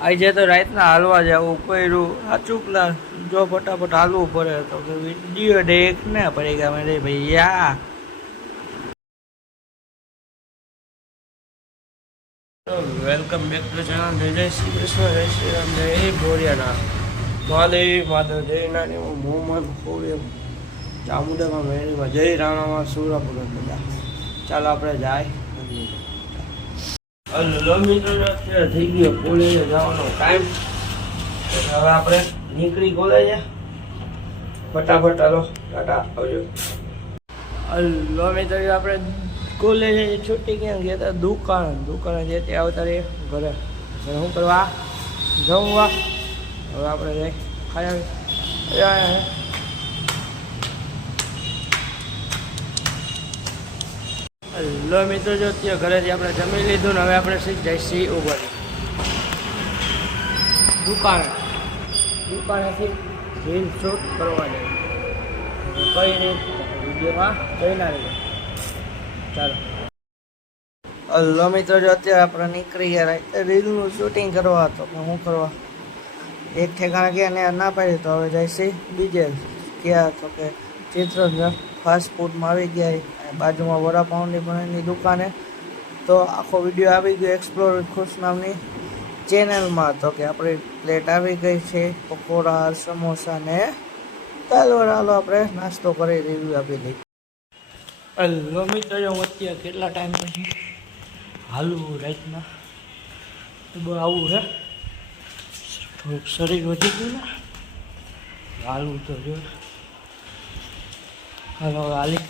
આજે તો રાતના હાલવા જવું પડ્યું અચૂકલા જો ફટાફટ હાલવું પડે તો કે વિડીયો દેખને પડેગા મેરે ભૈયા। વેલકમ બેક ટુ ચેનલ જય શ્રી કૃષ્ણ જય શ્રી રામ જય ભોળિયાનાથ મહાદેવ માધવ જય નાની મોહમ્મદ ખોડિયમ ચામુંડામાં મેળીમાં જય રાણામાં સુરાપુરા બધા। ચાલો આપણે જાય અત્યારે થઈ ગયો કોલેજે જવાનો ટાઈમ। હવે આપણે નીકળી કોલેજે ફટાફટ હાલો ટાટા આવજો। હલો મિત્રો આપણે કોલેજે છૂટી ક્યાં ગયા હતા દુકાને જે તે આવતા રહીએ ઘરે શું કરવા જમવા। હવે આપણે જઈ ખાઈ આવી હલો મિત્રો જો ત્યાં ઘરેથી આપણે જમી લીધું ને હવે આપણે જઈશી ઉભરી દુકાનેથી રીલ શૂટ કરવા જાય કઈ રીત વિડીયોમાં જોઈ ના રહી ચાલો। હલો મિત્રો જો અત્યારે આપણે નીકળી ગયા રીલનું શૂટિંગ કરવા તો શું કરવા એક ઠેકાણે ગયા ને ના પાડી તો હવે જઈશી બીજે ગયા તો કે ચિત્રંજન ફાસ્ટ ફૂડમાં આવી ગયા બાજુમાં વડાપાઉંની બનેની દુકાને। તો આખો વિડીયો આવી ગયો એક્સપ્લોર વિથ ખુશ નામની ચેનલમાં। તો કે આપણી પ્લેટ આવી ગઈ છે પકોડા સમોસા ને દાલવડા। હાલો આપણે નાસ્તો કરી રિવ્યુ આપી દઈએ। હલો મિત્રો અત્યારે કેટલા ટાઈમ પછી હાલવું રાતના આવું છે થોડુંક શરીર વધી ગયું ને હાલવું તો જો હાલો હાલી।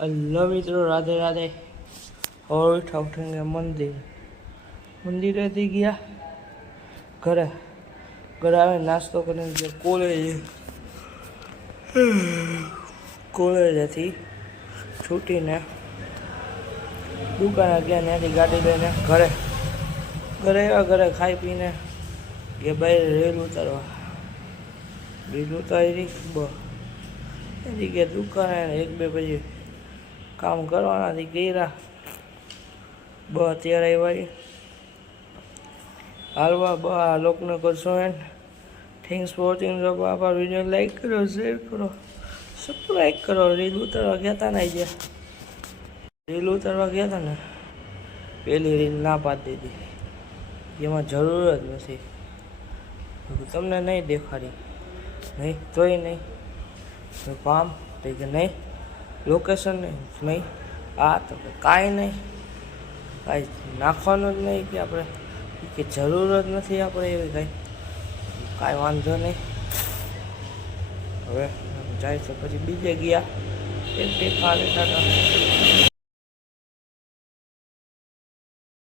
હલો મિત્રો રાધે રાધે હવે ઉઠીને મંદિરેથી ગયા ઘરે આવે નાસ્તો કરીને ગયા કોલેજેથી છૂટીને દુકાને ગયા ત્યાંથી ગાડી લઈને ઘરે આવ્યા ઘરે ખાઈ પીને કે બહાર રેલ ઉતારી એથી ગયા દુકાને એક બે પછી કામ કરવાનાથી કર્યા અત્યારે આવ્યા હાલવા આ લોકોને કરશો એન્ડ થેન્ક્સ ફોર વોચિંગ। જો આપણા વિડીયો લાઈક કરો શેર કરો સબસ્ક્રાઈબ કરો। રીલ ઉતારવા ગયા હતા ને પહેલી રીલ ના પાડી દીધી એમાં જરૂર જ નથી તમને નહીં દેખાડી નહીં તોય નહીં કામ તો કે નહીં લોકેશન નહીં આ તો કે કાંઈ નહીં કાંઈ નાખવાનું જ નહીં કે આપણે કે જરૂર જ નથી આપણે એવી કાંઈ વાંધો નહીં। હવે જાય તો પછી બીજે ગયા એક ટેકા